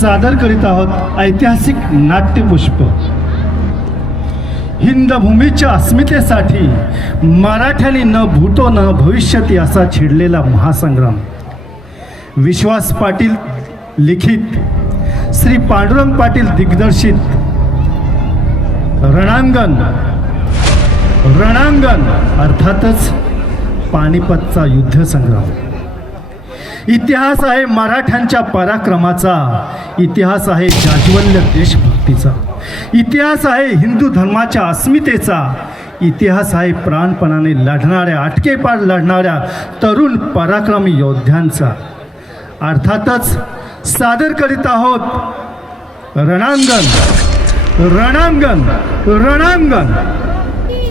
सादर करीत आहोत ऐतिहासिक नाट्यपुष्प. हिंद भूमीच्या अस्मितेसाठी मराठ्यांनी न भूतो न भविष्यती असा छिडलेला महासंग्राम. विश्वास पाटील लिखित, श्री पांडुरंग पाटील दिग्दर्शित रणांगण अर्थातच पानिपतचा युद्ध संग्राम. इतिहास आहे मराठ्यांच्या पराक्रमाचा, इतिहास आहे जाज्वल्य देशभक्तीचा, इतिहास आहे हिंदू धर्माच्या अस्मितेचा, इतिहास आहे प्राणपणाने लढणाऱ्या, अटकेपार लढणाऱ्या तरुण पराक्रमी योद्ध्यांचा. अर्थातच सादर करीत आहोत रणांगण.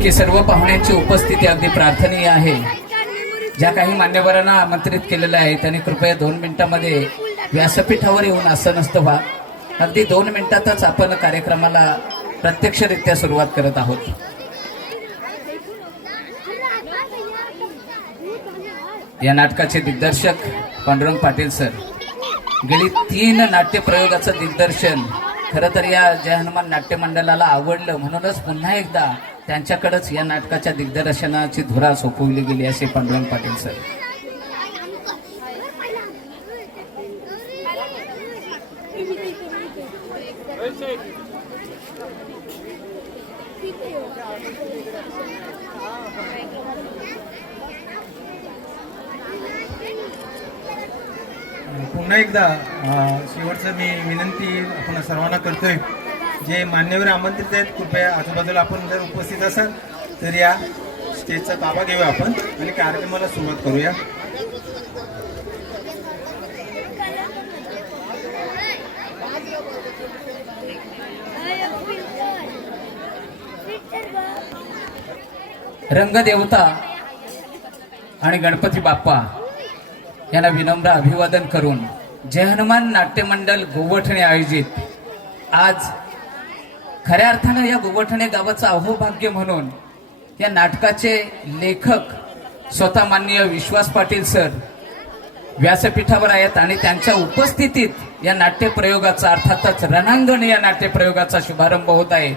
की सर्व पाहुण्यांची उपस्थिती अगदी प्रार्थनीय आहे. ज्या काही मान्यवरांना आमंत्रित केलेलं आहे त्यांनी कृपया 2 मिनिटांमध्ये व्यासपीठावर येऊन आसनस्थ व्हा. अगदी 2 मिनिटातच आपण कार्यक्रमाला प्रत्यक्षरित्या सुरुवात करत आहोत. या नाटकाचे दिग्दर्शक पांडुरंग पाटील सर. गेली 3 नाट्यप्रयोगाचं दिग्दर्शन खरं तर या जय हनुमान नाट्य मंडळाला आवडलं, म्हणूनच पुन्हा एकदा त्यांच्याकडेच या नाटकाच्या दिग्दर्शनाची धुरा सोपवली गेली असे पांडुरंग पाटील सर. पुन्हा एकदा शेवटचं मी विनंती आपण सर्वांना करतोय, जे मान्यवर आमंत्रित आहेत कृपया आजूबाजूला आपण जर उपस्थित असाल तर या स्टेजचा ताबा घेऊया आपण आणि कार्यक्रमाला सुरुवात करूया. रंगदेवता आणि गणपती बाप्पा यांना विनम्र अभिवादन करून जय हनुमान नाट्य मंडळ गोवठणे आयोजित आज खऱ्या अर्थानं या गोवठणे गावाचं अहोभाग्य म्हणून या नाटकाचे लेखक स्वतः माननीय विश्वास पाटील सर व्यासपीठावर आहेत आणि त्यांच्या उपस्थितीत या नाट्यप्रयोगाचा अर्थातच रणांगण या नाट्यप्रयोगाचा शुभारंभ होत आहे.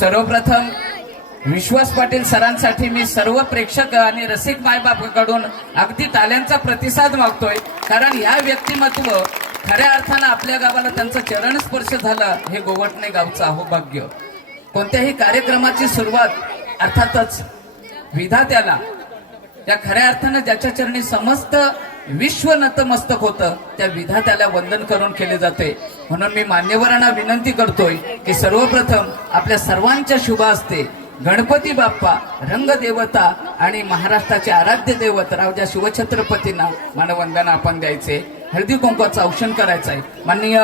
सर्वप्रथम विश्वास पाटील सरांसाठी मी सर्व प्रेक्षक आणि रसिक मायबापाकडून अगदी टाळ्यांचा प्रतिसाद मागतोय, कारण या व्यक्तिमत्व खऱ्या अर्थानं आपल्या गावाला त्यांचा चरणस्पर्श झाला हे गोवठणे गावचं अहोभाग्य. कोणत्याही कार्यक्रमाची सुरुवात अर्थातच विधात्याला, त्या खऱ्या अर्थानं ज्याच्या चरणी समस्त विश्व नतमस्तक होतं त्या विधात्याला वंदन करून केले जाते. म्हणून मी मान्यवरांना विनंती करतोय की सर्वप्रथम आपल्या सर्वांच्या शुभ हस्ते गणपती बाप्पा, रंगदेवता आणि महाराष्ट्राचे आराध्य दैवत रावजा शिवछत्रपतींना मानवंदना आपण द्यायचे, हळदी कुंकवाचं औक्षण करायचं आहे. माननीय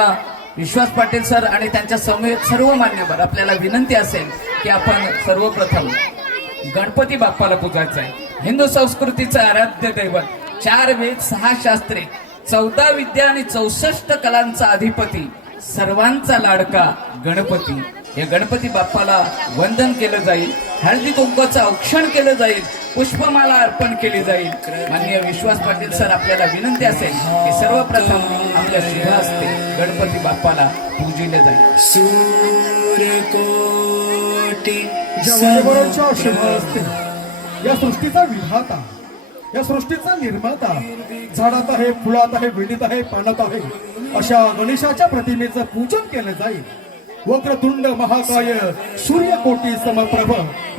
विश्वास पाटील सर आणि त्यांच्या समवेत सर्व मान्यवर आपल्याला विनंती असेल की आपण सर्वप्रथम गणपती बाप्पाला पूजायचं आहे. हिंदू संस्कृतीचं आराध्य दैवत, 4 वेद 6 शास्त्रे 14 विद्या आणि 64 कलांचा अधिपती, सर्वांचा लाडका गणपती. या गणपती बाप्पाला वंदन केलं जाईल, हळदी कुंकवाचं औक्षण केलं जाईल, पुष्पमाला अर्पण केली जाईल. माननीय विश्वास पाटील सर आपल्याला विनंती असेल की सर्वप्रथम आपल्या शुभ हस्ते गणपती बाप्पाला पूजिले जाईल. शुभ हस्ते या सृष्टीचा विधाता, या सृष्टीचा निर्माता, झाडात आहे, फुलात आहे, वेलीत आहे, पानात आहे अशा गणेशाच्या प्रतिमेचं पूजन केलं जाईल. वक्रतुंड महाकाय सूर्यकोटी समप्रभ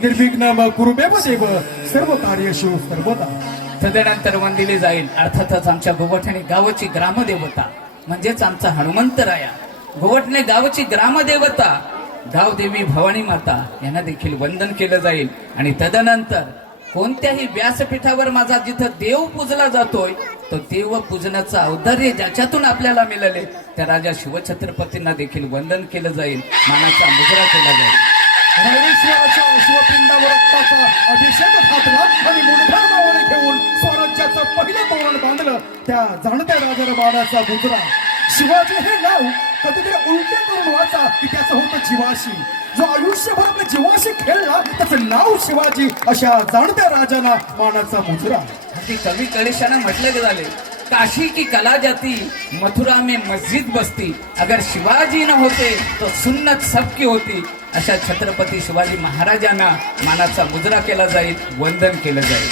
निर्विघ्न कुरुमेव देव सर्व कार्येषु सर्वदा. तदनंतर वंदिली जाईल अर्थातच आमच्या गोवठणे गावाची ग्रामदेवता म्हणजेच आमचा हनुमंतराया, गोवठणे गावाची ग्रामदेवता गावदेवी भवानी माता यांना देखील वंदन केलं जाईल. आणि तदनंतर कोणत्याही व्यासपीठावर माझा जिथं देव पूजला जातोय तो देव पूजनाचं औदार्य ज्याच्यातून आपल्याला मिळाले त्या राजा शिवछत्रपतींना देखील वंदन केलं जाईल, मानाचा मुजरा केला जाईल. शिवपिंडावर रक्ताचा अभिषेक घातला आणि मुठभर मावळे घेऊन स्वराज्याचं पहिलं तोरण बांधलं त्या जाणत्या राजाला मानाचा मुजरा. शिवाजी हे नाव कधीतरी उलटे करून वाचा की त्याचं होतं जीवाशी. जो आयुष्यभर आपल्या जीवाशी खेळला त्याचं नाव शिवाजी, अशा जाणत्या राजाला मानाचा मुजरा. ती कवी कलेशानं म्हटले झाले काशी की कला जाती, मथुरा में मस्जिद बसती, अगर शिवाजी न होते तो सुन्नत सबकी होती. अशा छत्रपती शिवाजी महाराजांना मानाचा मुजरा केला जाईल, वंदन केलं जाईल.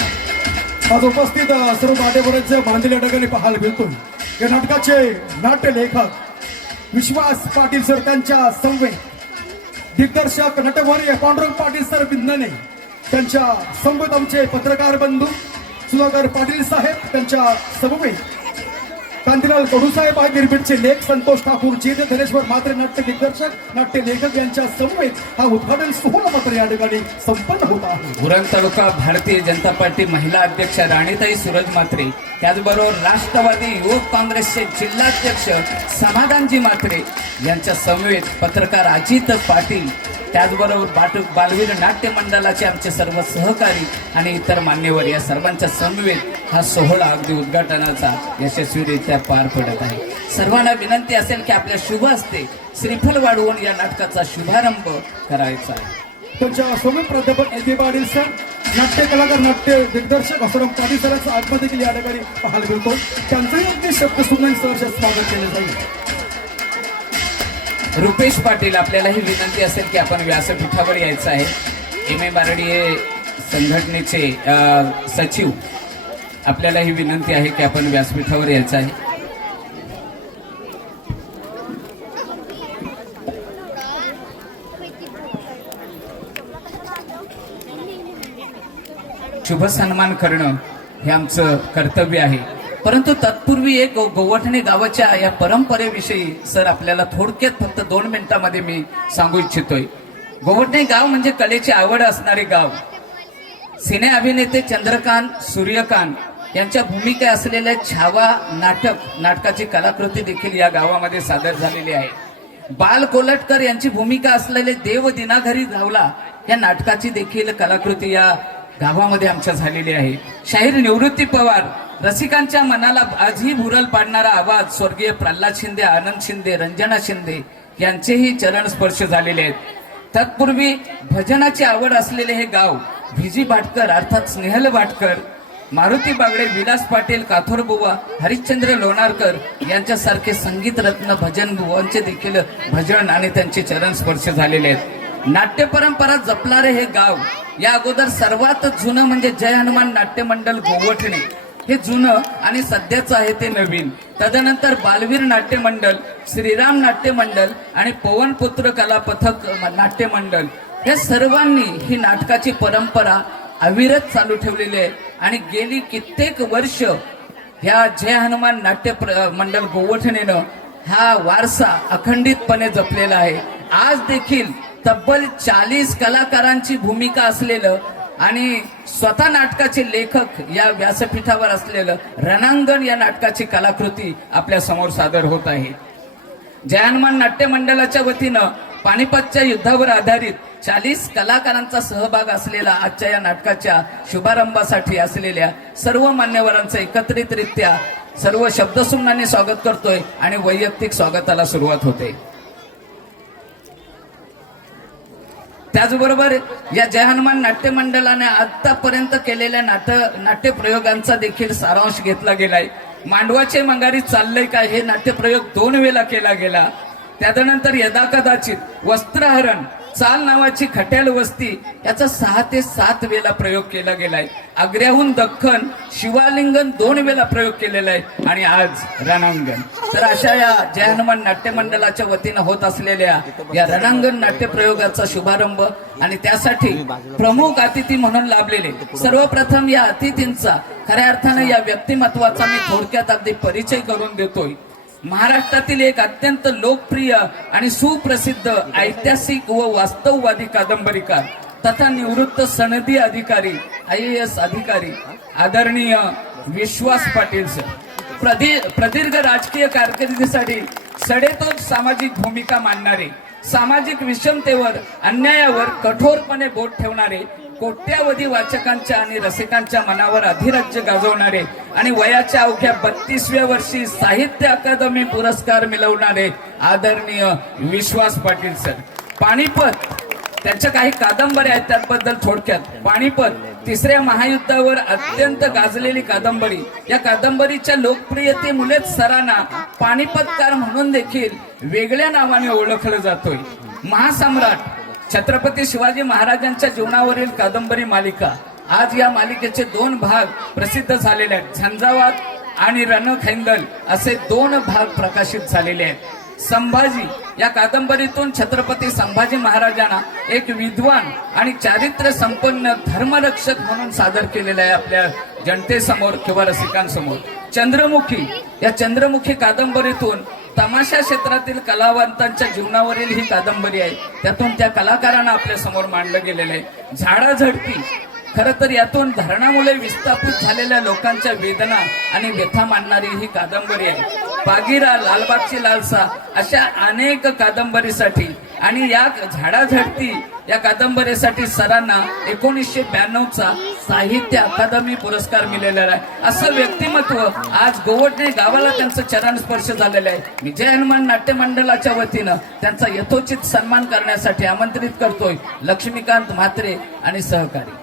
आज उपस्थित सर्व मान्यवरांच्या बांधलेल्या ठिकाणी पाहायला मिळतोय. या नाटकाचे नाट्य लेखक विश्वास पाटील सर, त्यांच्या संवेद दिग्दर्शक नटवर्य पांडुरंग पाटील सर विज्ञाने, त्यांच्या संवेद आमचे पत्रकार बंधू सुधाकर पाटील साहेब, त्यांच्या समवेत कांतीलाल कडू साहेब आहे, गिरबिटचे लेख संतोष ठाकूर जी, धनेश्वर मात्रे नाट्य दिग्दर्शक नाट्य लेखक यांच्या समवेत हा उद्घाटन सोहळा मात्र या ठिकाणी संपन्न होत आहे. उरण तालुका भारतीय जनता पार्टी महिला अध्यक्ष राणीताई सूरज मात्रे, त्याचबरोबर राष्ट्रवादी युवक काँग्रेसचे जिल्हाध्यक्ष समाधानजी मात्रे यांच्या समवेत पत्रकार अजित पाटील, त्याचबरोबर बालवीर नाट्य मंडळाचे आमचे सर्व सहकारी आणि इतर मान्यवर या सर्वांच्या समवेत हा सोहळा अगदी उद्घाटनाचा यशस्वीरित्या पार पडत आहे. सर्वांना विनंती असेल की आपल्या शुभ हस्ते श्रीफल वाढवून या नाटकाचा शुभारंभ करायचा आहे. त्यांच्या समवेत प्राध्यापक एल बी पाटील सर, नाट्य कलाकार नाट्य दिग्दर्शक हसराम पाटील सरांचं आगमन देखील या ठिकाणी पाहायला मिळतो. त्यांचंही अगदी शब्दसुमन सहर्ष स्वागत केलं जाईल. रुपेश पाटील, आपल्याला ही विनंती असेल की आपण व्यासपीठावर यायचं आहे. एम बारडीये संघटनेचे सचिव, आपल्याला ही विनंती आहे की आपण व्यासपीठावर यायचं आहे. शुभ सन्मान करणं हे आमचं कर्तव्य आहे. परंतु तत्पूर्वी एक गोवठणे गावाच्या या परंपरेविषयी सर आपल्याला थोडक्यात फक्त 2 मिनिटांमध्ये मी सांगू इच्छितोय. गोवठणे गाव म्हणजे कलेची आवड असणारे गाव. सिने अभिनेते चंद्रकांत सूर्यकांत यांच्या भूमिका असलेल्या छावा नाटकाची कलाकृती देखील या गावामध्ये सादर झालेली आहे. बाल कोलटकर यांची भूमिका असलेले देव दिनाघरी धावला या नाटकाची देखील कलाकृती या गावामध्ये आमच्या झालेली आहे. शाहीर निवृत्ती पवार, रसिकांच्या मनाला आजही भुरल पाडणारा आवाज स्वर्गीय प्रल्हाद शिंदे, आनंद शिंदे, रंजना शिंदे यांचेही चरण स्पर्श झालेले आहेत. तत्पूर्वी भजनाची आवड असलेले हे गाव भिजी भाटकर अर्थात स्नेहल भाटकर, मारुती बागडे, विलास पाटील, काथोरबुवा, हरिश्चंद्र लोणारकर यांच्यासारखे संगीत रत्न भजन बुवांचे देखील भजन आणि त्यांचे चरण स्पर्श झालेले आहेत. नाट्य परंपरा जपणारे हे गाव या अगोदर सर्वात जुनं म्हणजे जय हनुमान नाट्य मंडळ गोवठणे हे जुनं आणि सध्याचं आहे ते नवीन. तदनंतर बालवीर नाट्य मंडळ, श्रीराम नाट्य मंडळ आणि पवनपुत्र कला पथक नाट्य मंडळ या सर्वांनी ही नाटकाची परंपरा अविरत चालू ठेवलेली आहे आणि गेली कित्येक वर्ष ह्या जय हनुमान नाट्य मंडळ गोवठणेनं हा वारसा अखंडितपणे जपलेला आहे. आज देखील तब्बल 40 कलाकारांची भूमिका असलेलं आणि स्वतः नाटकाचे लेखक या व्यासपीठावर असलेलं रणांगण या नाटकाची कलाकृती आपल्या समोर सादर होत आहे. जय हनुमान नाट्य मंडळाच्या वतीनं पानिपतच्या युद्धावर आधारित 40 कलाकारांचा सहभाग असलेला आजच्या या नाटकाच्या शुभारंभासाठी असलेल्या सर्व मान्यवरांचं एकत्रितरित्या सर्व शब्दसुमनांनी स्वागत करतोय आणि वैयक्तिक स्वागताला सुरुवात होते. त्याचबरोबर या जय हनुमान नाट्य मंडळाने आतापर्यंत केलेल्या नाट्य प्रयोगांचा देखील सारांश घेतला गेलाय. मांडवाचे मंगारी चाललंय का हे नाट्यप्रयोग 2 वेळा केला गेला. त्यानंतर यदा कदाचित, वस्त्रहरण, चाल नावाची खट्याल वस्ती याचा 6 ते 7 वेळा प्रयोग केला गेलाय. आग्र्याहून दख्खन, शिवालिंगन 2 वेळा प्रयोग केलेला आहे आणि आज रणांगण. तर अशा या जय हनुमान नाट्य मंडळाच्या वतीनं होत असलेल्या या रणांगण नाट्य प्रयोगाचा शुभारंभ आणि त्यासाठी प्रमुख अतिथी म्हणून लाभलेले सर्वप्रथम या अतिथींचा खऱ्या अर्थानं या व्यक्तिमत्वाचा मी थोडक्यात अगदी परिचय करून देतोय. महाराष्ट्रातील एक अत्यंत लोकप्रिय आणि सुप्रसिद्ध ऐतिहासिक व वास्तववादी कादंबरीकार तथा निवृत्त सनदी अधिकारी IAS अधिकारी आदरणीय विश्वास पाटील सर. प्रदीर्घ राजकीय कारकिर्दीसाठी सडेतोड सामाजिक भूमिका मांडणारे, सामाजिक विषमतेवर, अन्यायावर कठोरपणे बोट ठेवणारे, कोट्यावधी वाचकांच्या आणि रसिकांच्या मनावर अधिराज्य गाजवणारे आणि वयाच्या अवघ्या 32व्या वर्षी साहित्य अकादमी पुरस्कार मिळवणारे आदरणीय विश्वास पाटील सर. पानिपत त्यांच्या काही कादंबऱ्या आहेत त्याबद्दल थोडक्यात. पानिपत, तिसऱ्या महायुद्धावर अत्यंत गाजलेली कादंबरी. या कादंबरीच्या लोकप्रियतेमुळेच सरांना पानिपतकार म्हणून देखील वेगळ्या नावाने ओळखलं जातोय. महासम्राट छत्रपती शिवाजी महाराजांच्या जीवनावरील कादंबरी मालिका. आज या मालिकेचे 2 भाग प्रसिद्ध झालेले आहेत. झंझावात आणि रणखैंदल असे 2 भाग प्रकाशित झालेले आहेत. संभाजी या कादंबरीतून छत्रपती संभाजी महाराजांना एक विद्वान आणि चारित्र्य संपन्न धर्मरक्षक म्हणून सादर केलेलं आहे आपल्या जनतेसमोर किंवा रसिकांसमोर. चंद्रमुखी या चंद्रमुखी कादंबरीतून तमाशा क्षेत्रातील कलावंतांच्या जीवनावरील ही कादंबरी आहे. त्यातून त्या कलाकारांना आपल्या समोर मांडलं गेलेलं आहे. झाडाझडती खरं तर यातून धरणामुळे विस्थापित झालेल्या लोकांच्या वेदना आणि व्यथा मांडणारी ही कादंबरी आहे. बागीरा, लालबागची लालसा अशा अनेक कादंबरीसाठी आणि या झाडाझडती या कादंबरीसाठी सरांना 1992चा साहित्य अकादमी पुरस्कार मिळालेला आहे. असं व्यक्तिमत्व आज गोवटणे गावाला त्यांचं चरण स्पर्श झालेलं आहे. मी जय हनुमान नाट्य मंडळाच्या वतीनं त्यांचा यथोचित सन्मान करण्यासाठी आमंत्रित करतोय लक्ष्मीकांत म्हात्रे आणि सहकारी.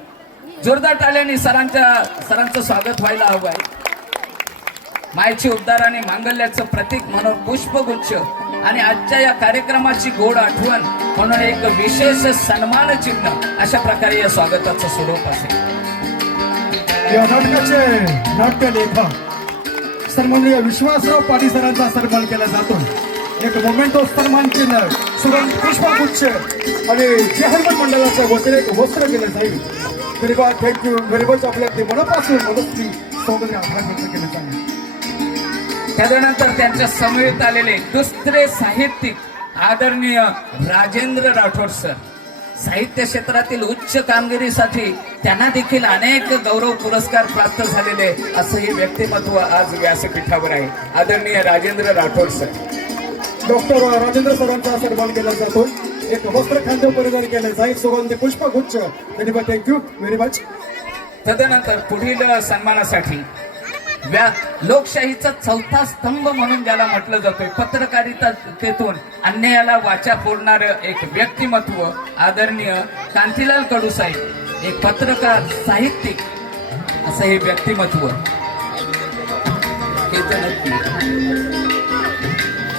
जोरदार टाळ्यांनी सरांचं स्वागत व्हायला हवं आहे. मायेची उद्धार आणि मांगल्याचं प्रतीक म्हणून पुष्पगुच्छ आणि आजच्या या कार्यक्रमाची गोड आठवण म्हणून एक विशेष सन्मान चिन्ह अशा प्रकारे या स्वागताचं स्वरूप असेल. या नाटकाचे नाट्य लेखक सन्माननीय विश्वासराव पाटील सरांचा सन्मान केला जातो. एक मोमेंटो सन्मान चिन्ह सुगंध पुष्पगुच्छ आणि जय हनुमान मंडळाच्या वतीने एक वस्त्र केलं जाईल. धन्यवाद. Thank you very much. आपल्या ते मनापासून मनस्वी स्वागत आभार व्यक्त केले जाईल. त्यानंतर त्यांच्या समवेत आलेले दुसरे साहित्यिक आदरणीय राजेंद्र राठोड सर. साहित्य क्षेत्रातील उच्च कामगिरीसाठी त्यांना देखील अनेक गौरव पुरस्कार प्राप्त झालेले असं हे व्यक्तिमत्व आज व्यासपीठावर आहे. आदरणीय राजेंद्र राठोड सर. डॉक्टर राजेंद्र सरांचा सन्मान केला जातो. एक वस्त्र खाद्य परिधान केलं जाईल. सुगंधी पुष्पगुच्छ. धन्यवाद. Thank you very much. तदनंतर पुढील सन्मानासाठी लोकशाहीचा 4था स्तंभ म्हणून ज्याला म्हटलं जातोय, पत्रकारितेतून अन्यायाला वाचा फोडणार एक व्यक्तिमत्व आदरणीय कांतीलाल कडू साहेब. एक पत्रकार, साहित्यिक असं हे व्यक्तिमत्व.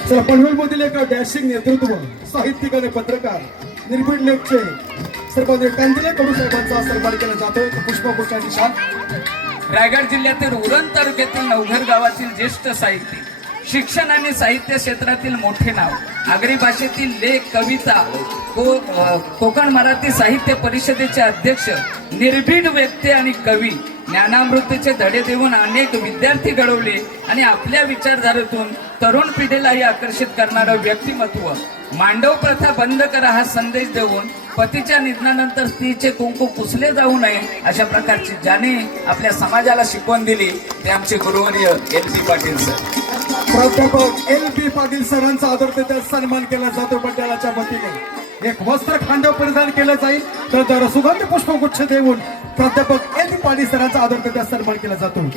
चला, पनवेलमधील एक डॅशिंग नेतृत्व, साहित्यिक आणि पत्रकार, निर्भीड लेखचे सर्वांनी कांतीलाल कडू साहेबांचा सन्मान केला जातोय. पुष्पगुच्छ शाल. रायगड जिल्ह्यातील उरण तालुक्यातील नवघर गावातील ज्येष्ठ साहित्यिक, शिक्षण आणि साहित्य क्षेत्रातील मोठे नाव, आगरी भाषेतील लेख, कविता, कोकण मराठी साहित्य परिषदेचे अध्यक्ष, निर्भीड व्यक्ती आणि कवी, ज्ञानामृतीचे धडे देऊन अनेक विद्यार्थी घडवले आणि आपल्या विचारधारेतून तरुण पिढीलाही आकर्षित करणारं व्यक्तिमत्व. मांडव प्रथा बंद करा हा संदेश देऊन पतीच्या निधनानंतर स्त्रीचे कुंकू पुसले जाऊ नये अशा प्रकारची ज्याने आपल्या समाजाला शिकवण दिली ते आमचे गुरुवर्य LP पाटील सर. प्राध्यापक LP पाटील सरांचा आदराने सन्मान केला जातो. मंडळाच्या वतीने एक वस्त्र खांद्यावर परिधान केलं जाईल. तर सुगंध पुष्पगुच्छ देऊन प्राध्यापक LP पाटील सरांचा आदराने सन्मान केला जातो.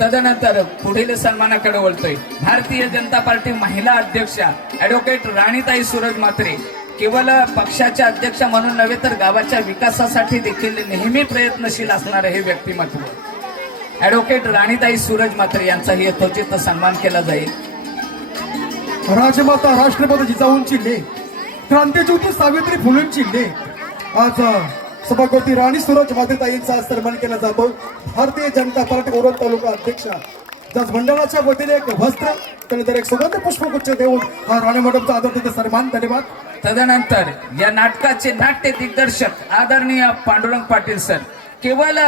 तदनंतर पुढील सन्मानाकडे वळतोय भारतीय जनता पार्टी महिला अध्यक्षा ऍडव्होकेट राणीताई सूरज म्हात्रे. केवळ पक्षाच्या अध्यक्ष म्हणून नव्हे तर गावाच्या विकासासाठी देखील नेहमी प्रयत्नशील असणारे हे व्यक्तिमत्व ऍडव्होकेट राणीताई सूरज म्हात्रे यांचाही यथोचित सन्मान केला जाईल. राजमाता राष्ट्रपती जिजाऊंची लेख, क्रांतीज्योती सावित्री फुलेंची लेख. आज सभापती राणी सूरज म्हात्रेताईंचा सन्मान केला जातो. भारतीय जनता पार्टी उरण तालुका अध्यक्षा त्याच मंडळाच्या वतीने एक वस्त्र त्यानंतर एक सुगंध पुष्पगुच्छ देऊन हा राणी मॅडमचा आदराने सन्मान. धन्यवाद. तदनंतर या नाटकाचे नाट्य दिग्दर्शक आदरणीय पांडुरंग पाटील सर. केवळ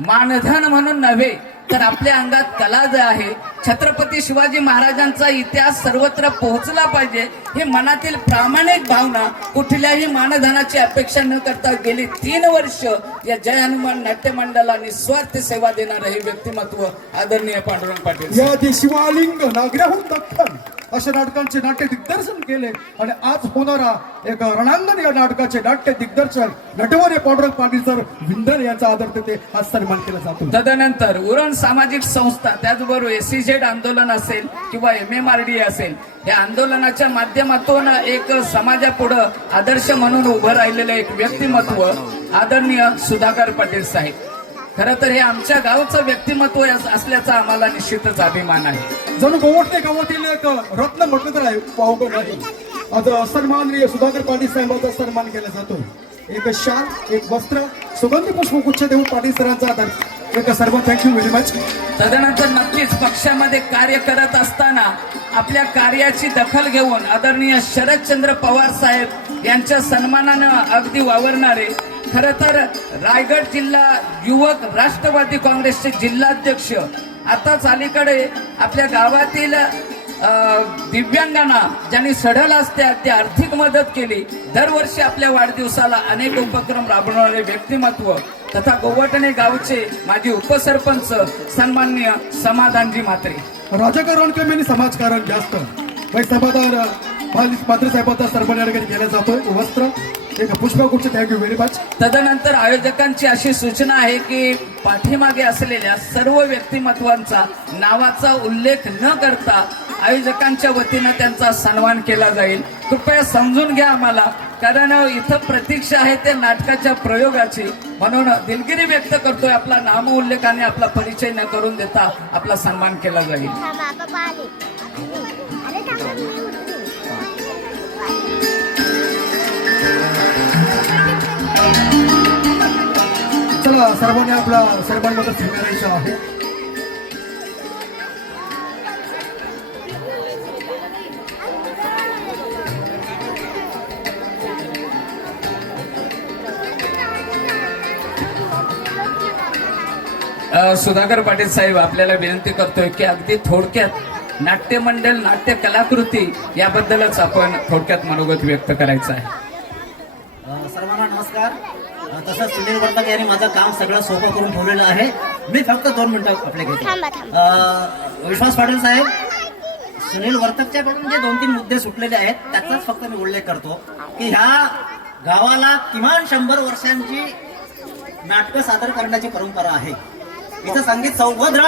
मानधन म्हणून नव्हे तर आपल्या अंगात कला जे आहे, छत्रपती शिवाजी महाराजांचा इतिहास सर्वत्र पोहोचला पाहिजे हे मनातील प्रामाणिक भावना, कुठल्याही मानधनाची अपेक्षा न करता गेली 3 वर्ष या जय हनुमान नाट्य मंडळाला निस्वार्थ सेवा देणारं हे व्यक्तिमत्व आदरणीय पांडुरंग पाटील. या शिवालिंग नागऱ्याहून दख्खन अशा नाटकांचे नाट्य दिग्दर्शन केले आणि आज होणारा एक रणांगण या नाटकाचे नाट्य दिग्दर्शक नटवरे पांडुरंग पाटील सर विंदर यांचा आदर तेथे आज सन्मान केला जातो. तदनंतर उरण सामाजिक संस्था त्याचबरोबर SCZ आंदोलन असेल किंवा MMRD असेल, या आंदोलनाच्या माध्यमातून एक समाजापुढे आदर्श म्हणून उभं राहिलेलं एक व्यक्तिमत्व आदरणीय सुधाकर पाटील साहेब. खरं तर हे आमच्या गावचं व्यक्तिमत्व असल्याचा आम्हाला निश्चितच अभिमान आहे. जणू गोवटणे गावातील एक रत्न म्हटलं तर आहे वावगं नाही. आज सन्माननीय सुधाकर पाटील साहेबांचा सन्मान केला जातो. एक शाल, एक वस्त्र, सुगंधी पुष्पगुच्छ देऊन पाटील सरांचा आदर एक सर्व थँक्यू व्हेरी मच. तदनंतर नक्कीच पक्षामध्ये कार्य करत असताना आपल्या कार्याची दखल घेऊन आदरणीय शरदचंद्र पवार साहेब यांच्या सन्मानानं अगदी वावरणारे, खरं तर रायगड जिल्हा युवक राष्ट्रवादी काँग्रेसचे जिल्हाध्यक्ष, आताच अलीकडे आपल्या गावातील दिव्यांगांना ज्यांनी सढळ असत्या ते आर्थिक मदत केली, दरवर्षी आपल्या वाढदिवसाला अनेक उपक्रम राबवणारे व्यक्तिमत्व तथा गोवटणे गावचे माजी उपसरपंच सन्माननीय समाधानजी म्हात्रे. राजकारण कमी आणि समाजकारण जास्त. समाधान मात्र साहेबांचा सन्मान केला जातोय. वस्त्र, एक पुष्पगुच्छ, थँक्यू व्हेरी मच. तदनंतर आयोजकांची अशी सूचना आहे की पाठीमागे असलेल्या सर्व व्यक्तिमत्वांचा नावाचा उल्लेख न करता आयोजकांच्या वतीनं त्यांचा सन्मान केला जाईल. कृपया समजून घ्या आम्हाला, कारण इथं प्रतीक्षा आहे ते नाटकाच्या प्रयोगाची, म्हणून दिलगिरी व्यक्त करतोय. आपला नाम उल्लेखाने आपला परिचय न करून देता आपला सन्मान केला जाईल. चला सर्वांनी आपला सर्वांमध्ये स्वीकारायचा आहे. सुधाकर पाटील साहेब आपल्याला विनंती करतोय की अगदी थोडक्यात नाट्य मंडळ, नाट्य कलाकृती याबद्दलच आपण थोडक्यात मनोगत व्यक्त करायचं आहे. सर्वांना नमस्कार. तसं सुनील वर्तक यांनी माझं काम सगळं सोपं करून ठेवलेलं आहे. मी फक्त 2 मिनिटं आपले घेतो. विश्वास पाटील साहेब, सुनील वर्तकच्याकडून जे 2-3 मुद्दे सुटलेले आहेत त्याचाच फक्त मी उल्लेख करतो की ह्या गावाला किमान 100 वर्षांची नाटकं सादर करण्याची परंपरा आहे. इथं संगीत सौभद्र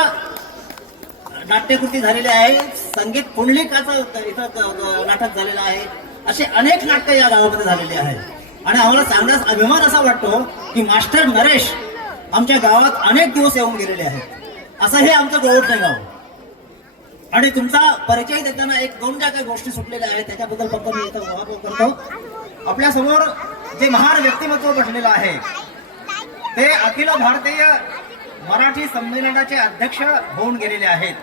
नाट्यकृती झालेली आहे, संगीत पुंडलिकाचं इथं नाटक झालेलं आहे. असे अनेक नाटकं या गावामध्ये झालेली आहेत आणि आम्हाला सांगण्यास अभिमान असा वाटतो की मास्टर नरेश आमच्या गावात अनेक दिवस येऊन गेलेले आहेत. असं हे आमचं गोवटणे गाव. आणि तुमचा परिचय देताना 1-2 ज्या काही गोष्टी सुटलेल्या आहेत त्याच्याबद्दल फक्त मी इथं उहापोह करतो. आपल्या समोर जे महान व्यक्तिमत्व बसलेलं आहे ते अखिल भारतीय मराठी संमेलनाचे अध्यक्ष होऊन गेलेले आहेत.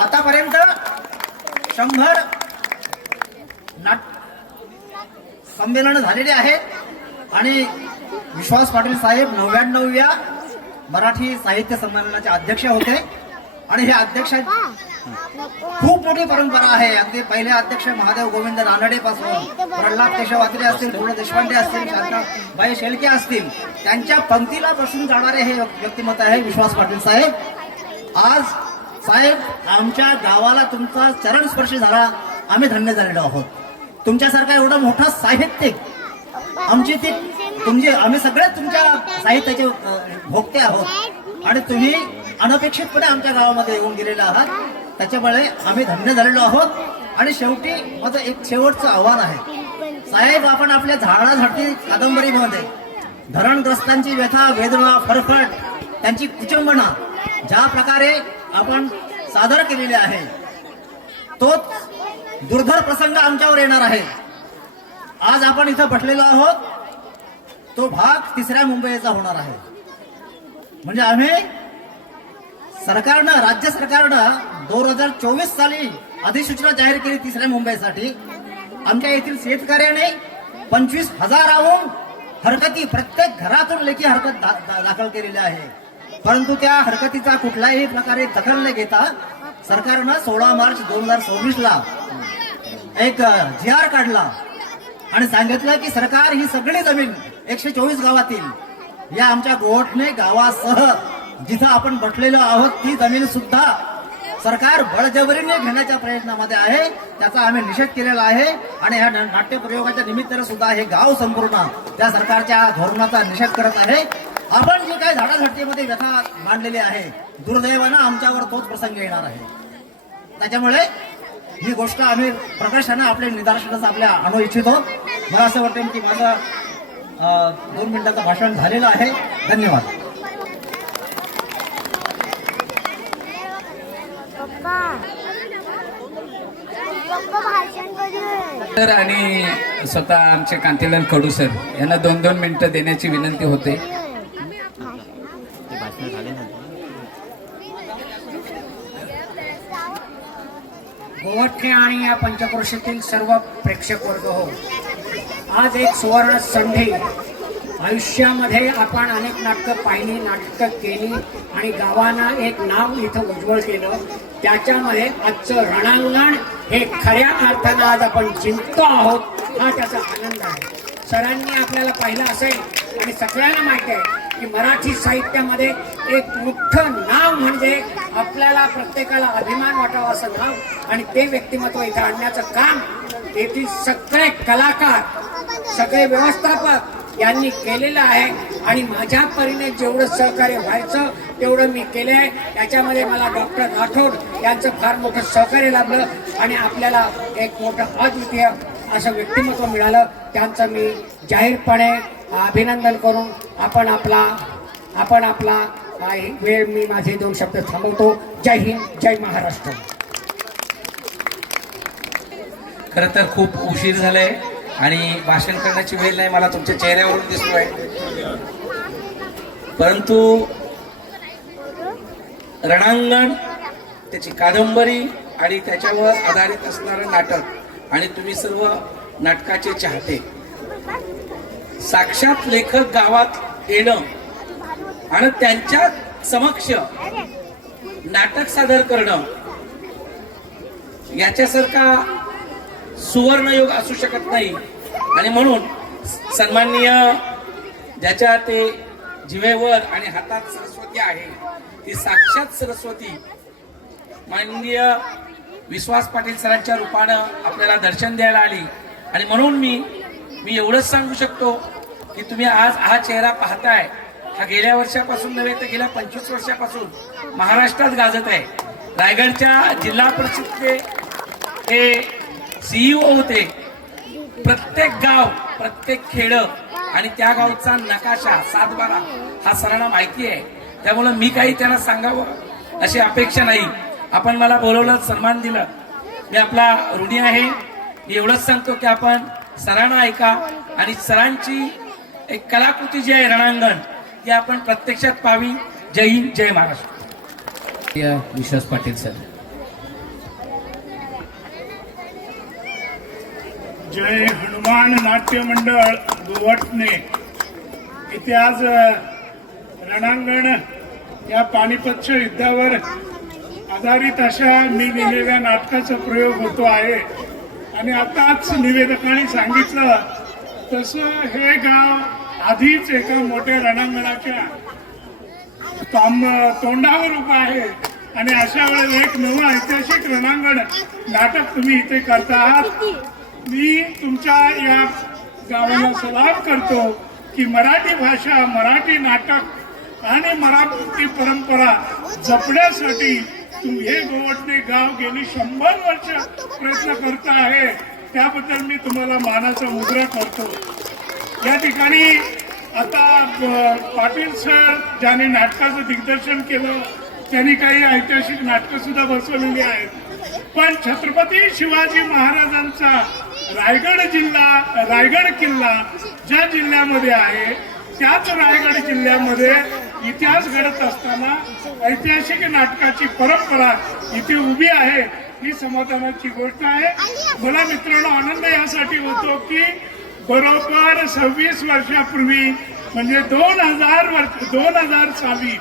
आतापर्यंत 100 संमेलन झालेले आहेत आणि विश्वास पाटील साहेब 99व्या मराठी साहित्य संमेलनाचे अध्यक्ष होते. आणि हे अध्यक्ष खूप मोठी परंपरा आहे. अगदी पहिले अध्यक्ष महादेव गोविंद रानडे पासून प्रल्हाद केशव आत्रे असतील, गो देशपांडे असतील, शांताबाई शेळके असतील, त्यांच्या पंक्तीला बसून जाणारे हे व्यक्तिमत्व आहे विश्वास पाटील साहेब. आज साहेब आमच्या गावाला तुमचा चरण स्पर्श झाला, आम्ही धन्य झालेलो आहोत. तुमच्यासारखा एवढा मोठा साहित्यिक आमची ती तुमची, आम्ही सगळेच तुमच्या साहित्याचे भोगते आहोत आणि तुम्ही अनपेक्षितपणे आमच्या गावामध्ये येऊन गेलेले आहात, त्याच्यामुळे आम्ही धन्य झालेलो आहोत. आणि शेवटी माझं एक शेवटचं आव्हान आहे साहेब, आपण आपल्या झाडाझाटी कादंबरीमध्ये धरणग्रस्तांची व्यथा, वेदना, फरफट, त्यांची कुचंबना ज्या प्रकारे आपण सादर केलेली आहे तोच दुर्धर प्रसंग आमच्यावर येणार आहे. आज आपण इथं बसलेलो आहोत, तो भाग 3ऱ्या मुंबईचा होणार आहे. म्हणजे आम्ही सरकारनं, राज्य सरकारनं 2024 साली अधिसूचना जाहीर केली 3ऱ्या मुंबईसाठी. आमच्या येथील शेतकऱ्याने 25,000 हरकती प्रत्येक घरातून लेखी हरकत दाखल केलेली आहे. परंतु त्या हरकतीचा कुठल्याही प्रकारे दखल न घेता सरकारनं 16 मार्च 2026ला एक GR काढला आणि सांगितलं की सरकार ही सगळी जमीन 124 गावातील या आमच्या गोवटणे गावासह जिथं आपण बसलेलो आहोत ती जमीन सुद्धा सरकार बळजबरीने घेण्याच्या प्रयत्नामध्ये आहे, त्याचा आम्ही निषेध केलेला आहे. आणि ह्या नाट्य प्रयोगाच्या निमित्तानं सुद्धा हे गाव संपूर्ण त्या सरकारच्या धोरणाचा निषेध करत आहे. आपण जी काही झाडाझडतीमध्ये व्यथा मांडलेली आहे, दुर्दैवानं आमच्यावर तोच प्रसंग येणार आहे. त्याच्यामुळे ही गोष्ट आम्ही प्रकर्षाने आपल्या निदर्शनास आपल्या आणू इच्छितो. मला असं वाटतं की माझं 2 मिनिटाचं भाषण झालेलं आहे. धन्यवाद. सर आणि स्वतः आमचे कांतीलाल कडू सर यांना 2-2 मिनिटं देण्याची विनंती होते. गोवठणे आणि या पंचक्रोशीतील सर्व प्रेक्षक वर्ग हो, आज एक सुवर्ण संधी. आयुष्यामध्ये आपण अनेक नाटकं पाहिली, नाटकं केली आणि गावांना एक नाव इथं उज्ज्वल केलं. त्याच्यामध्ये आजचं रणांगण हे खऱ्या अर्थानं आज आपण जिंकतो आहोत, हा त्याचा आनंद आहे. सरांनी आपल्याला पाहिलं असेल आणि सगळ्यांना माहिती आहे की मराठी साहित्यामध्ये एक मोठं नाव म्हणजे आपल्याला प्रत्येकाला अभिमान वाटावा असं नाव, आणि ते व्यक्तिमत्व इथं आणण्याचं काम येथील सगळे कलाकार, सगळे व्यवस्थापक यांनी केलेलं आहे. आणि माझ्या परीने जेवढं सहकार्य व्हायचं तेवढं मी केलं आहे. त्याच्यामध्ये मला डॉक्टर राठोड यांचं फार मोठं सहकार्य लाभलं आणि आपल्याला एक मोठं अद्वितीय असं व्यक्तिमत्व मिळालं. त्यांचं मी जाहीरपणे अभिनंदन करून आपण आपला वेळ मी माझे 2 शब्द थांबवतो. जय हिंद, जय महाराष्ट्र. खरं तर खूप उशीर झालाय आणि भाषण करण्याची वेळ नाही, मला तुमच्या चेहऱ्यावरून दिसतोय. परंतु रणांगण, त्याची कादंबरी आणि त्याच्यावर आधारित असणारं नाटक आणि तुम्ही सर्व नाटकाचे चाहते, साक्षात लेखक गावात येणं आणि त्यांच्या समक्ष नाटक सादर करणं याच्यासारखा सुवर्णयोग असू शकत नाही. आणि म्हणून सन्माननीय ज्याच्या ते जिवेवर आणि हातात सरस्वती आहे, ती साक्षात सरस्वती माननीय विश्वास पाटील सरांच्या रूपानं आपल्याला दर्शन द्यायला आली. आणि म्हणून मी एवढंच सांगू शकतो की तुम्ही आज हा चेहरा पाहताय, हा गेल्या वर्षापासून नव्हे तर गेल्या 25 वर्षापासून महाराष्ट्रात गाजत आहे. रायगडच्या जिल्हा परिषदेचे हे CEO होते. प्रत्येक गाव, प्रत्येक खेड आणि त्या गावचा नकाशा 7-12 हा सरांना माहिती आहे. त्यामुळे मी काही त्यांना सांगावं अशी अपेक्षा नाही. आपण मला बोलवलं, सन्मान दिलं, मी आपला ऋणी आहे. मी एवढंच सांगतो की आपण सरांना ऐका आणि सरांची एक कलाकृती जी आहे रणांगण, ती आपण प्रत्यक्षात पाहावी. जय हिंद, जय महाराष्ट्र. विश्वास पाटील सर. जय हनुमान नाट्य मंडळ गोवठणे इथे आज रणांगण या पानिपतच्या युद्धावर आधारित अशा मी लिहिलेल्या नाटकाचा प्रयोग होतो आहे. आणि आताच निवेदकांनी सांगितलं तसं हे गाव आधीच एका मोठ्या रणांगणाच्या तोंडावर उभं आहे. आणि अशा वेळेला एक नवं ऐतिहासिक रणांगण नाटक तुम्ही इथे करता आहात. मी तुमच्या या गावाला सलाम करतो की मराठी भाषा, मराठी नाटक आणि मराठी परंपरा जपण्यासाठी तुम्ही हे गोवठणे गाव गेली 100 वर्ष प्रयत्न करत आहे. त्याबद्दल मी तुम्हाला मानाचा मुद्रा करतो. या ठिकाणी आता पाटील सर ज्याने नाटकाचं दिग्दर्शन केलं, त्यांनी काही ऐतिहासिक नाटकं सुद्धा बसवलेली आहेत. पण छत्रपती शिवाजी महाराजांचा रायगड किल्ला ज्या जिल्ह्यामध्ये आहे, त्याच रायगड जिल्ह्यामध्ये इतिहास घडत असताना ऐतिहासिक नाटकाची परंपरा इथे उभी आहे, ही समाधानाची गोष्ट आहे. मला मित्रांनो आनंद यासाठी होतो की बरोबर 26 वर्षापूर्वी म्हणजे 2000 साली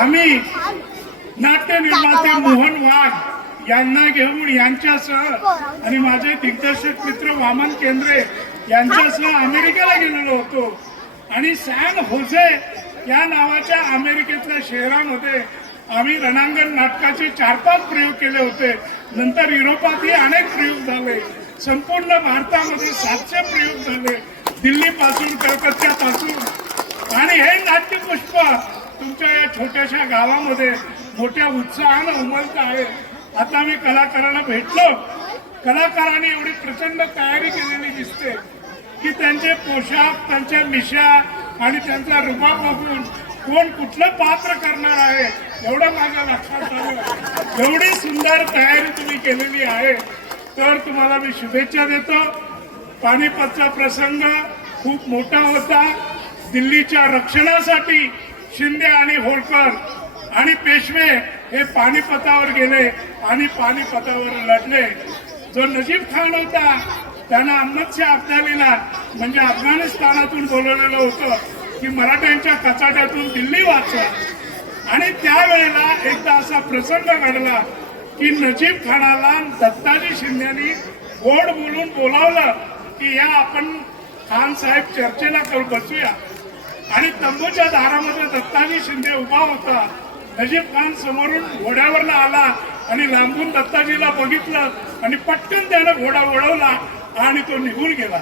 आम्ही नाट्य निर्माते मोहन वाघ यांना घेऊन यांच्यासह आणि माझे दिग्दर्शक मित्र वामन केंद्रे यांच्यासह अमेरिकेला गेलेलो होतो. आणि सॅन होजे या नावाच्या अमेरिकेतल्या शहरामध्ये आम्ही रणांगण नाटकाचे 4-5 प्रयोग केले होते. नंतर युरोपातही अनेक प्रयोग झाले. संपूर्ण भारतामध्ये 700 प्रयोग झाले, दिल्लीपासून कलकत्त्यापासून. आणि हे नाट्यपुष्प तुमच्या या छोट्याशा गावामध्ये मोठ्या उत्साहानं उमलत आहे. आता मी कलाकारांना भेटलो, कलाकारांनी एवढी प्रचंड तयारी केलेली दिसते की त्यांचे पोशाख, त्यांच्या मिशा आणि त्यांचा रुबाब बघून कोण कुठलं पात्र करणार आहे एवढं माझ्या लक्षात आलं. एवढी सुंदर तयारी तुम्ही केलेली आहे, तर तुम्हाला मी शुभेच्छा देतो. पानिपतचा प्रसंग खूप मोठा होता. दिल्लीच्या रक्षणासाठी शिंदे आणि होळकर आणि पेशवे हे पानिपतावर गेले आणि पानिपतावर लढले. जो नजीब खान होता त्यानं अहमद शाह अब्दालीला म्हणजे अफगाणिस्तानातून बोलवलेलं होतं की मराठ्यांच्या कचाट्यातून दिल्ली वाचवा. आणि त्यावेळेला एकदा असा प्रसंग घडला की नजीब खानाला दत्ताजी शिंदेनी गोड बोलून बोलावलं की या आपण खान साहेब चर्चेला बसूया. आणि तंबूच्या दारामध्ये दत्ताजी शिंदे उभा होता. नजीब खान समोरून घोड्यावरला आला आणि लांबून दत्ताजीला बघितलं आणि पटकन त्यानं घोडा वळवला आणि तो निघून गेला.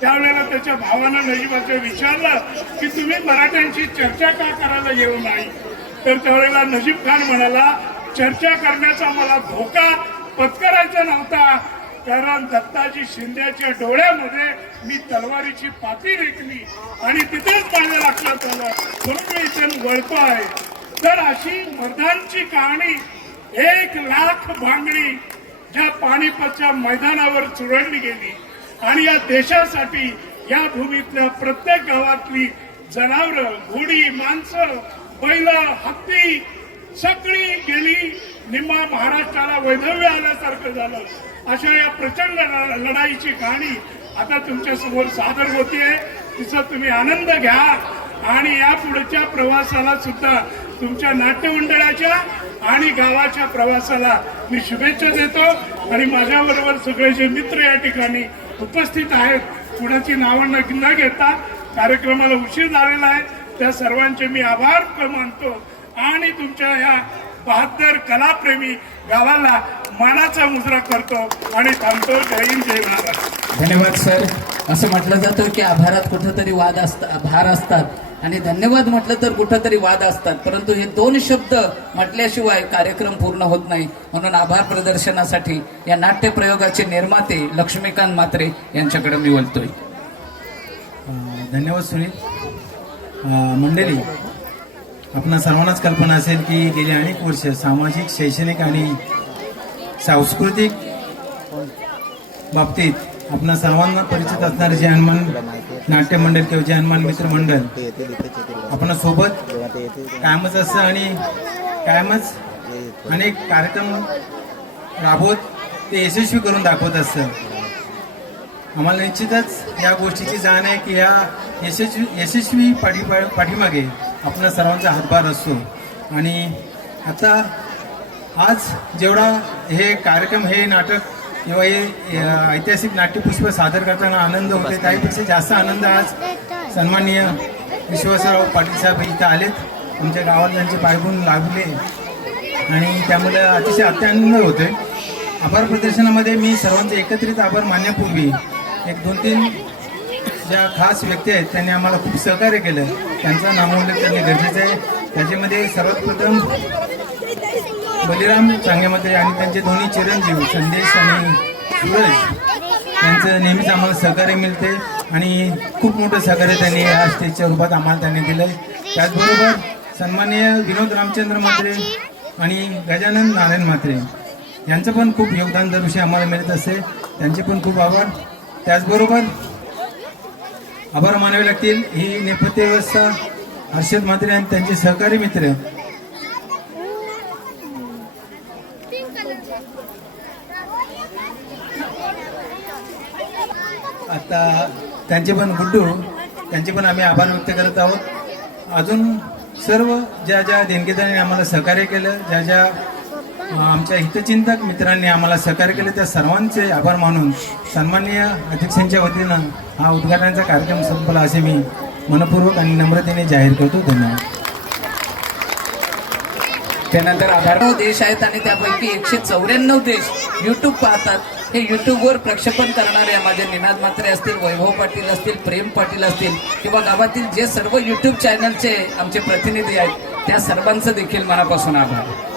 त्यावेळेला त्याच्या भावानं नजीबाचं विचारलं की तुम्ही मराठ्यांची चर्चा का करायला येऊ नाही. तर त्यावेळेला नजीब खान म्हणाला, चर्चा करण्याचा मला धोका पत्करायचा नव्हता, कारण दत्ताजी शिंद्याच्या डोळ्यामध्ये मी तलवारीची पाती रेखली आणि तिथेच माझ्या लक्षात आलं, म्हणून मी इथून वळतो आहे. तर अशी मर्दांची कहाणी 1,00,000 भांगडी ज्या पानिपतच्या मैदानावर चुरडली गेली आणि या देशासाठी या भूमीतल्या प्रत्येक गावातली जनावरं, घोडी, माणसं, बैल, हत्ती सगळी गेली. निम्मा महाराष्ट्राला वैधव्य आल्यासारखं झालं. अशा या प्रचंड लढाईची कहाणी आता तुमच्या समोर सादर होतीये. तिचा तुम्ही आनंद घ्या आणि या पुढच्या प्रवासाला सुद्धा तुमच्या नाट्यमंडळाच्या आणि गावाच्या प्रवासाला मी शुभेच्छा देतो. आणि माझ्याबरोबर सगळे जे मित्र या ठिकाणी उपस्थित आहेत, कुणाची नावं न घेता कार्यक्रमाला उशीर झालेला आहे, त्या सर्वांचे मी आभार मानतो आणि तुमच्या या बहादर कलाप्रेमी गावाला मानाचा मुजरा करतो आणि थांबतो. जय हिंद, जय महाराष्ट्र. धन्यवाद सर. असं म्हटलं जातं की आभारात कुठंतरी वाद असतात, भार असतात आणि धन्यवाद म्हटलं तर कुठंतरी वाद असतात, परंतु हे 2 शब्द म्हटल्याशिवाय कार्यक्रम पूर्ण होत नाही. म्हणून आभार प्रदर्शनासाठी या नाट्य प्रयोगाचे निर्माते लक्ष्मीकांत म्हात्रे यांच्याकडे मी बोलतोय. धन्यवाद सुनील. मंडळी, आपणा सर्वांनाच कल्पना असेल की गेली अनेक वर्ष सामाजिक, शैक्षणिक आणि सांस्कृतिक बाबतीत आपणा सर्वांना परिचित असणारे जे हनुमान नाट्य मंडळ किंवा जे हनुमान मित्र मंडळ आपण सोबत कायमच असतं आणि कायमच अनेक कार्यक्रम राबवत ते यशस्वी करून दाखवत असतं. आम्हाला निश्चितच या गोष्टीची जाण आहे की या यशस्वी पाठीमागे आपला सर्वांचा हातभार असतो. आणि आता आज जेवढा हे कार्यक्रम, हे नाटक किंवा हे ऐतिहासिक नाट्यपुष्प सादर करताना आनंद होते, त्यापेक्षा जास्त आनंद आज सन्माननीय विश्वासराव पाटील साहेब इथं आलेत. आमच्या गावात त्यांचे पायगुण लागले आणि त्यामुळे अतिशय अत्यानंद होतोय. आभार प्रदर्शनामध्ये मी सर्वांचे एकत्रित आभार मानण्यापूर्वी 1-2-3 ज्या खास व्यक्ती आहेत त्यांनी आम्हाला खूप सहकार्य केलं, त्यांचं नामोल्लेख करणे गरजेचं आहे. त्याच्यामध्ये सर्वात प्रथम बलिराम चांगेमध्ये आणि त्यांचे दोन्ही चिरंजीव संदेश आणि सूरज यांचं नेहमीच आम्हाला सहकार्य मिळते आणि खूप मोठं सहकार्य त्यांनी या स्टेजच्या रूपात आम्हाला त्यांनी दिलं आहे. त्याचबरोबर सन्माननीय विनोद रामचंद्र म्हात्रे आणि गजानन नारायण म्हात्रे यांचं पण खूप योगदान दरवर्षी आम्हाला मिळत असते, त्यांचे पण खूप आभार. त्याचबरोबर आभार मानावे लागतील ही नेपथ्य व्यवस्था हर्षद म्हात्रे आणि त्यांचे सहकारी मित्र आता त्यांचे पण गुड्डू, त्यांचे पण आम्ही आभार व्यक्त करत आहोत. अजून सर्व ज्या देणगीदारांनी आम्हाला सहकार्य केलं, ज्या आमच्या हितचिंतक मित्रांनी आम्हाला सहकार्य केले, त्या सर्वांचे आभार मानून सन्माननीय अध्यक्षांच्या वतीनं हा उद्घाटनाचा कार्यक्रम संपला असे मी मनपूर्वक आणि नम्रतेने जाहीर करतो. धन्यवाद. त्यानंतर आभार देश आहेत आणि त्यापैकी 194 देश युट्यूब पाहतात. हे युट्यूबवर प्रक्षेपण करणारे माझे निनाद म्हात्रे असतील, वैभव पाटील असतील, प्रेम पाटील असतील किंवा गावातील जे सर्व युट्यूब चॅनलचे आमचे प्रतिनिधी आहेत त्या सर्वांचं देखील मनापासून आभार.